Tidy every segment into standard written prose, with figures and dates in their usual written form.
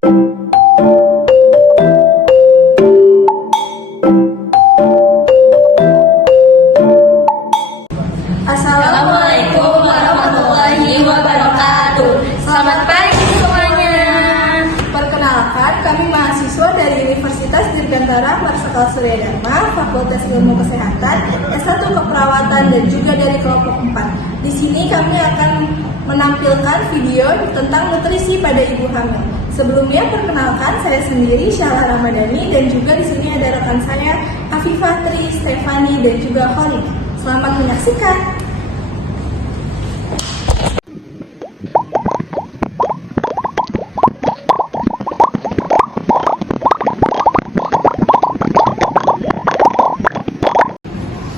Assalamualaikum warahmatullahi wabarakatuh. Selamat pagi semuanya. Perkenalkan, kami mahasiswa dari Universitas Dirgantara Marsikal Surya Dharma, Fakultas Ilmu Kesehatan, S1 Keperawatan, dan juga dari kelompok 4. Di sini kami akan menampilkan video tentang nutrisi pada ibu hamil. Sebelumnya, perkenalkan, saya sendiri Syahla Ramadhani, dan juga di sini ada rekan saya Afifah Tri, Stefani, dan juga Holly. Selamat menyaksikan.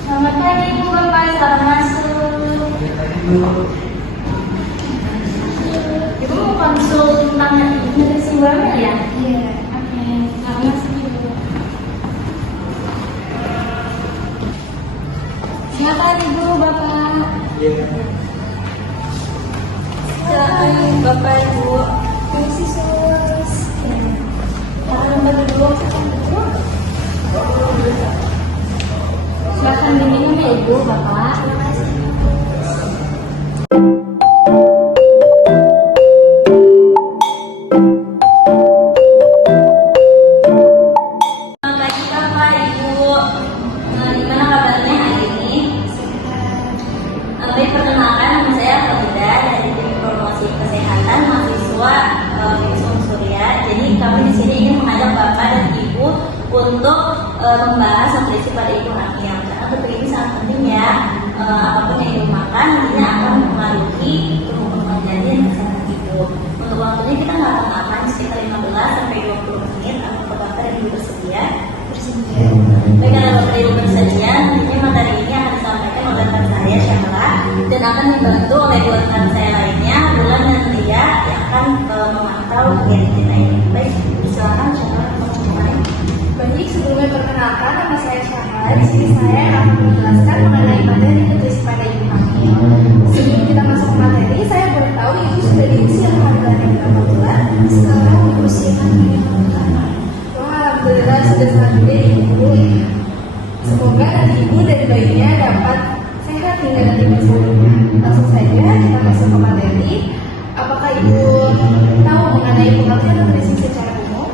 Selamat pagi Ibu Bapak, selamat masuk. Ibu mau konsul tentang nutrisi hamil ya? Iya. Oke, selamat masuk Ibu. Silakan Ibu Bapak. Silakan Bapak Ibu. Permisi sus. Silakan duduk. Silakan diminum ya Ibu Bapak. Pagi Bapak Ibu, gimana kabarnya hari ini? Baik, perkenalkan nama saya Farida dari tim promosi kesehatan mahasiswa Visum Surya. Jadi kami di sini ingin mengajak Bapak dan Ibu untuk membahas nutrisi pada ibu hamil. Karena nutrisi ini sangat penting ya. Apapun yang ibu makan nantinya akan mempengaruhi tumbuh kembang janin dan kesehatan ibu. Untuk waktunya kita nggak akan lama, sekitar 15 sampai 20 menit. Apakah Bapak dan Ibu bersedia? Baik, karena Bapak dan Ibu bersedia, nantinya materi ini akan disampaikan oleh rekan saya Syahla dan akan dibantu oleh dua rekan saya lainnya, Bulan dan Lia, yang akan memantau kegiatan kita ini. Baik, silakan Syahla untuk mulai. Baik, sebelumnya perkenalkan, nama saya Syahla. Di sini saya akan menjelaskan mengenai materi nutrisi pada ibu hamil. Sebelum kita masuk ke materi, saya baru tahu ibu sudah di usia kehamilan yang berapa bulan? Sekarang di usia kehamilan yang berapa? Wah, alhamdulillah sudah sangat gede ibu. Semoga nanti ibu dan bayinya dapat sehat hingga nanti besarnya. Langsung saja kita masuk ke materi. Apakah ibu tahu mengenai pengertian nutrisi secara umum?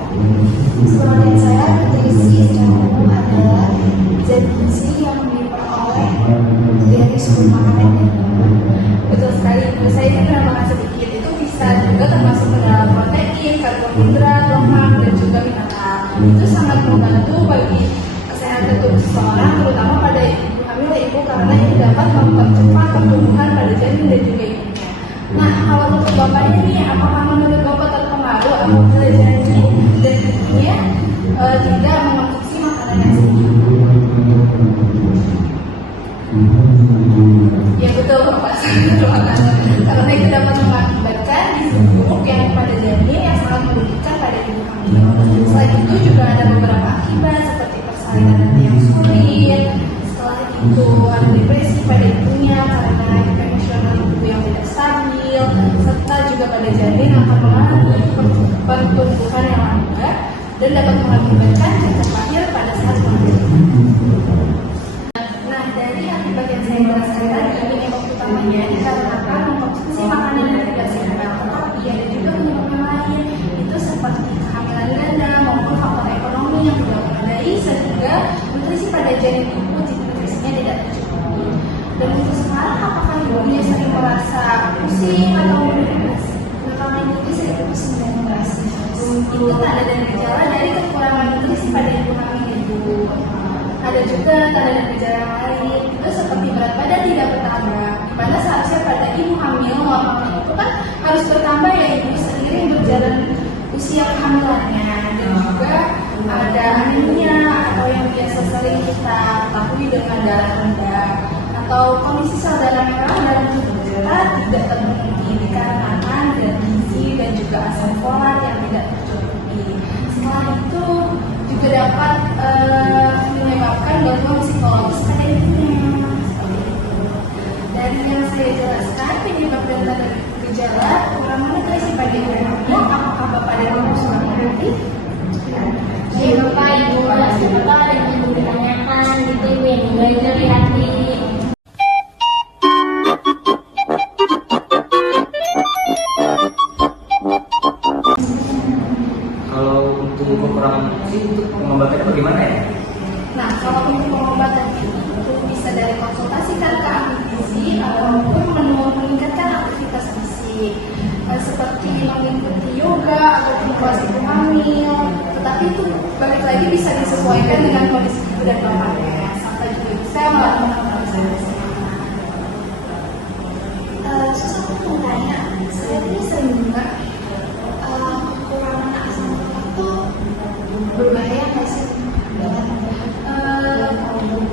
Sebenarnya saya, nutrisi secara umum adalah zat gizi yang diperoleh dari sumber makanan dan minuman. Betul sekali, saya ini menambahkan sedikit, itu bisa juga termasuk ke dalam protein, karbohidrat, lemak, dan juga mineral. Itu sangat membantu bagi kesehatan tubuh seseorang, terutama pada ibu hamil ibu, karena ini dapat mempercepat pertumbuhan pada janin dan juga ibunya. Nah, kalau untuk Bapak ini, apakah menurut Bapak terpengaruh apabila janin dan ibunya tidak mengonsumsi makanan yang sehat? Ya betul Bapak, karena itu dapat mengakibatkan gizi buruk yang pada janin yang sangat merugikan pada ibu hamil. Selain itu juga ada beberapa akibat seperti persalinan yang sulit, setelah itu ada depresi pada ibunya karena emosional ibu yang tidak stabil, serta juga pada janin akan mengalami pertumbuhan yang lambat dan dapat mengakibatkan cacat lahir pada saat melahirkan. Nah, dari akibat yang saya jelaskan tadi, penyebab utamanya dikarenakan mengkonsumsi makanan yang tidak sehat, tetapi ada juga penyebab yang lain, itu seperti kehamilan ganda maupun faktor ekonomi yang tidak memadai sehingga nutrisi pada janin ibu nutrisinya tidak tercukupi. Dan untuk sekarang, apakah ibunya sering merasa pusing atau mudah? Nah, kalau ibu sering pusing dan merasa itu tanda dan gejala dari kekurangan nutrisi pada ibu hamil itu. Ada juga tanda dan gejala yang lain, itu seperti berat badan tidak bertambah, di mana seharusnya pada ibu hamil normalnya itu kan harus bertambah ya ibu seiring berjalan usia kehamilannya, dan juga ada anemia atau yang biasa sering kita ketahui dengan darah rendah atau kondisi sel darah merah dalam tubuh kita tidak terpenuhi dikarenakan zat gizi dan juga asam folat yang tidak tercukupi. Setelah itu juga dapat menyebabkan gangguan psikologis pada ibunya. Seperti itu. Dan yang saya jelaskan penyebab dan tanda gejala kekurangan nutrisi pada ibu hamil, apakah Bapak dan Ibu suami tadi. Iya Bapak, Ibu, siapa ada yang ingin ditanyakan gitu Ibu yang mulai dari hati. Kalau untuk kekurangan nutrisi itu pengobatannya bagaimana ya? Nah, kalau untuk pengobatan itu bisa dari konsultasikan ke ahli gizi ataupun meningkatkan aktivitas fisik seperti mengikuti yoga ataupun kelas ibu hamil. Tetapi itu balik lagi bisa disesuaikan dengan kondisi ibu dan bapaknya sampai juga bisa melakukan pemeriksaan kesehatan. Terus aku mau tanya, saya ini sering dengar kekurangan asam lemak itu berbahaya nggak sih?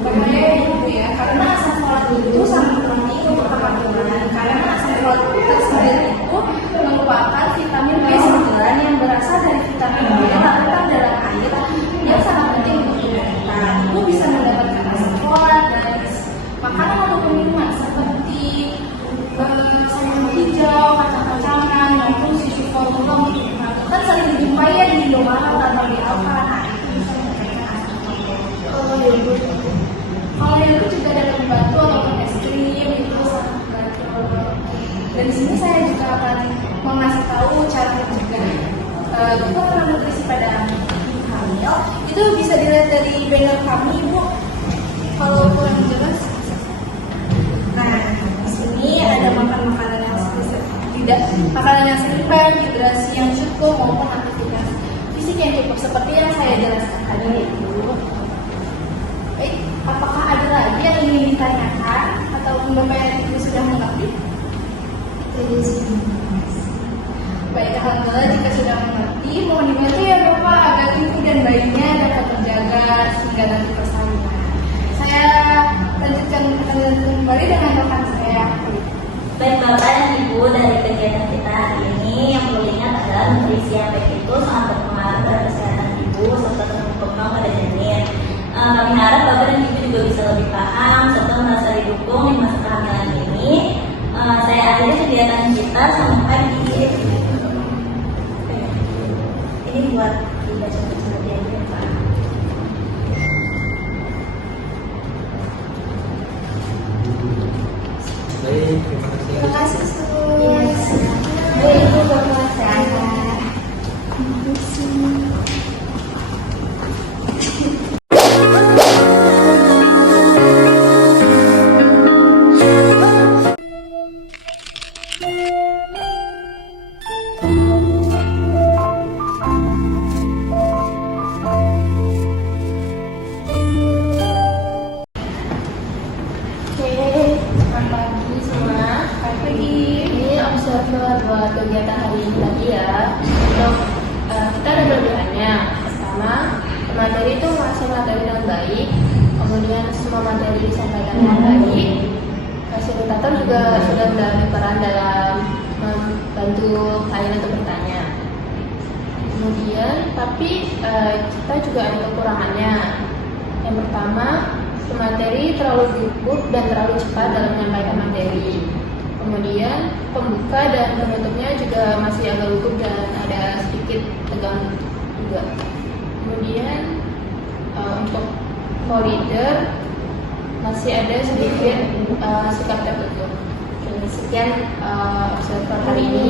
Berbahaya gitu ya, karena asam folat itu sangat penting untuk kemajuan. Karena asam folat itu sendiri itu merupakan vitamin B9 yang berasal dari vitamin B larut dalam air yang sangat penting untuk tubuh kita. Ibu bisa mendapatkan asam folat dari makanan ataupun minuman seperti sayur hijau, kacang-kacangan, maupun susu formula untuk kan sering dijumpai ya di Indomaret atau di Alfamart. Nah, itu bisa mendapatkan asam folat. Kalau yang itu juga dapat membantu ataupun es krim itu sangat membantu. Dan di sini saya juga akan mengasih tahu cara mencegah kekurangan nutrisi pada ibu hamil. Itu bisa dilihat dari banner kami, Ibu. Kalau kurang jelas. Nah, di sini ada makanan yang tidak makanan yang seimbang, hidrasi yang cukup maupun aktivitas fisik yang cukup seperti yang saya jelaskan tadi, Ibu. Baik, apakah ada lagi yang ingin ditanyakan atau Bapak dan Ibu sudah mengerti? Jadi baik, alhamdulillah jika sudah mengerti, mohon dibantu ya Bapak agar ibu dan bayinya dapat terjaga hingga nanti persalinan. Saya lanjutkan kembali dengan rekan saya. Baik Bapak dan Ibu, dari kegiatan kita hari ini yang perlu diingat adalah nutrisi yang baik itu sangat berpengaruh pada kesehatan ibu serta tumbuh kembang pada janin. Kami harap Bapak dan Ibu juga bisa lebih paham serta merasa didukung di masa kehamilan ini. Saya akhiri kegiatan kita sampai di ini buat dibaca seperti ini ya Pak. Baik, terima kasih. Terima kasih, Sus. Baik Ibu, Bapak sehat. Selamat pagi semua. Selamat pagi. Ini observer buat kegiatan hari ini lagi ya. Untuk kita ada kelebihannya. Pertama, materi itu masuk materi dengan baik. Kemudian semua materi disampaikan dengan baik. Fasilitator juga sudah mendapat peran dalam membantu kalian untuk bertanya. Kemudian, tapi kita juga ada kekurangannya. Yang pertama, pemateri terlalu gugup dan terlalu cepat dalam menyampaikan materi. Kemudian pembuka dan penutupnya juga masih agak gugup dan ada sedikit tegang juga. Kemudian untuk co-reader masih ada sedikit sikap tertutup. Sekian observer hari ini.